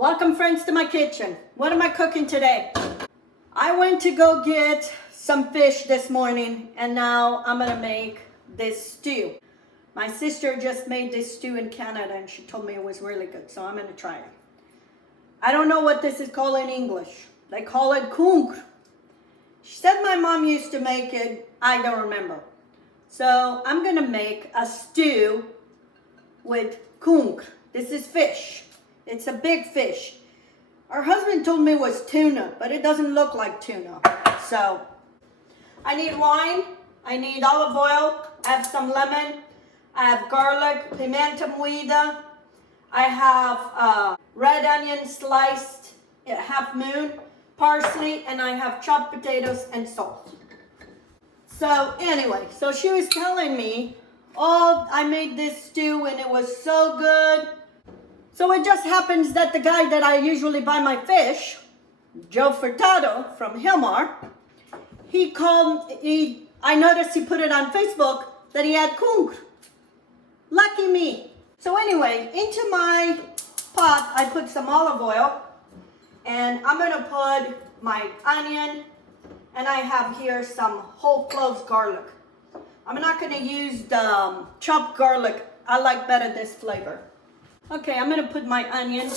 Welcome friends to my kitchen. What am I cooking today? I went to go get some fish this morning and now I'm gonna make this stew. My sister just made this stew in Canada and she told me it was really good, so I'm gonna try it. I don't know what this is called in English. They call it congro. She said my mom used to make it. I don't remember. So I'm gonna make a stew with congro. This is fish. It's a big fish. Her husband told me it was tuna, but it doesn't look like tuna. So I need wine, I need olive oil, I have some lemon, I have garlic, pimienta moída, I have red onion sliced at half moon, parsley, and I have chopped potatoes and salt. So anyway, so she was telling me, oh, I made this stew and it was so good. So it just happens that the guy that I usually buy my fish, Joe Furtado from Hilmar, I noticed he put it on Facebook that he had congro. Lucky me. So anyway, into my pot, I put some olive oil and I'm gonna put my onion and I have here some whole cloves garlic. I'm not gonna use the chopped garlic. I like better this flavor. Okay, I'm gonna put my onion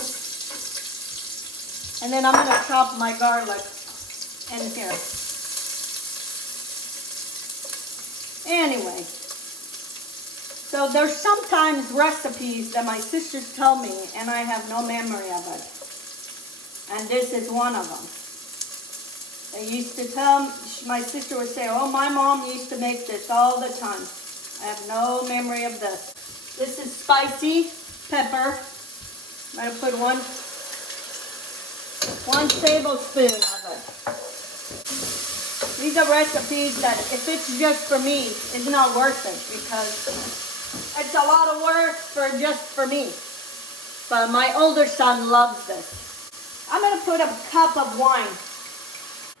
and then I'm gonna chop my garlic in here. Anyway, so there's sometimes recipes that my sisters tell me and I have no memory of it. And this is one of them. They used to tell, my sister would say, oh, my mom used to make this all the time. I have no memory of this. This is spicy pepper. I'm going to put one tablespoon of it. These are recipes that if it's just for me, it's not worth it because it's a lot of work just for me. But my older son loves this. I'm going to put a cup of wine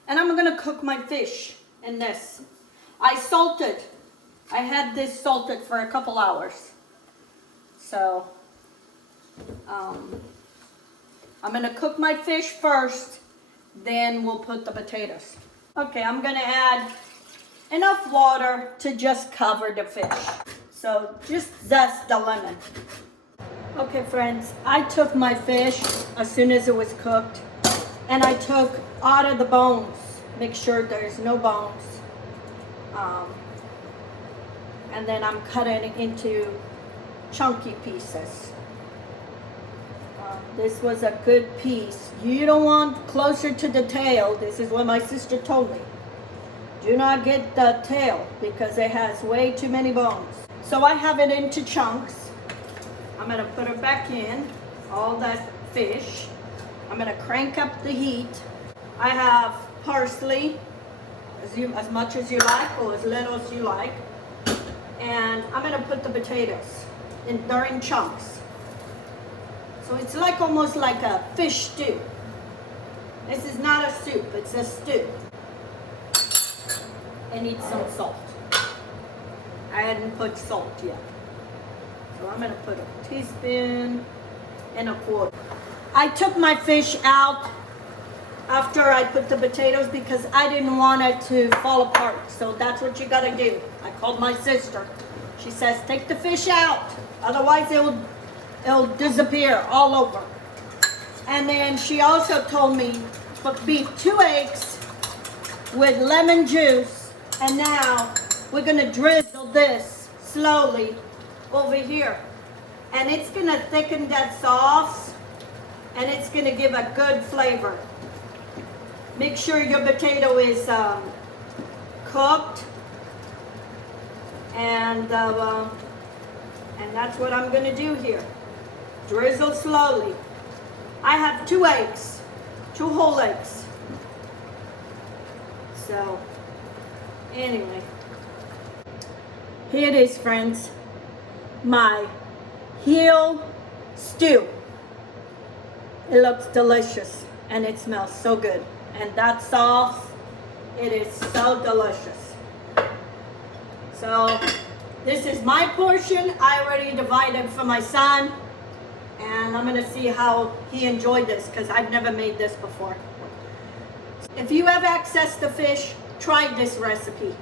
and I'm going to cook my fish in this. I had this salted for a couple hours. So I'm going to cook my fish first, then we'll put the potatoes. Okay, I'm going to add enough water to just cover the fish. So just zest the lemon. Okay friends, I took my fish as soon as it was cooked and I took out of the bones. Make sure there's no bones. And then I'm cutting it into chunky pieces. This was a good piece. You don't want closer to the tail. This is what my sister told me. Do not get the tail because it has way too many bones. So I have it into chunks. I'm going to put it back in, all that fish. I'm going to crank up the heat. I have parsley, as much as you like or as little as you like. And I'm going to put the potatoes they're in chunks. So it's like almost like a fish stew. This is not a soup, it's a stew. It needs some salt. I hadn't put salt yet. So I'm gonna put a teaspoon and a quarter. I took my fish out after I put the potatoes because I didn't want it to fall apart. So that's what you gotta do. I called my sister. She says, take the fish out. Otherwise it'll disappear all over. And then she also told me to beat 2 eggs with lemon juice. And now we're gonna drizzle this slowly over here. And it's gonna thicken that sauce and it's gonna give a good flavor. Make sure your potato is cooked. And that's what I'm gonna do here. Drizzle slowly. I have 2 eggs, 2 whole eggs. So, anyway. Here it is, friends. My heel stew. It looks delicious and it smells so good. And that sauce, it is so delicious. So, this is my portion. I already divided for my son. and I'm gonna see how he enjoyed this because I've never made this before. If you have access to fish, try this recipe.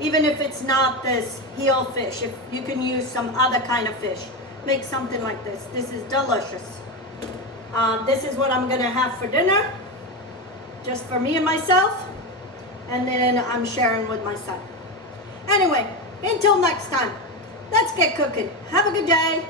Even if it's not this heel fish, if you can use some other kind of fish, make something like this. This is delicious. This is what I'm gonna have for dinner, just for me and myself, and then I'm sharing with my son. Anyway, until next time, let's get cooking. Have a good day.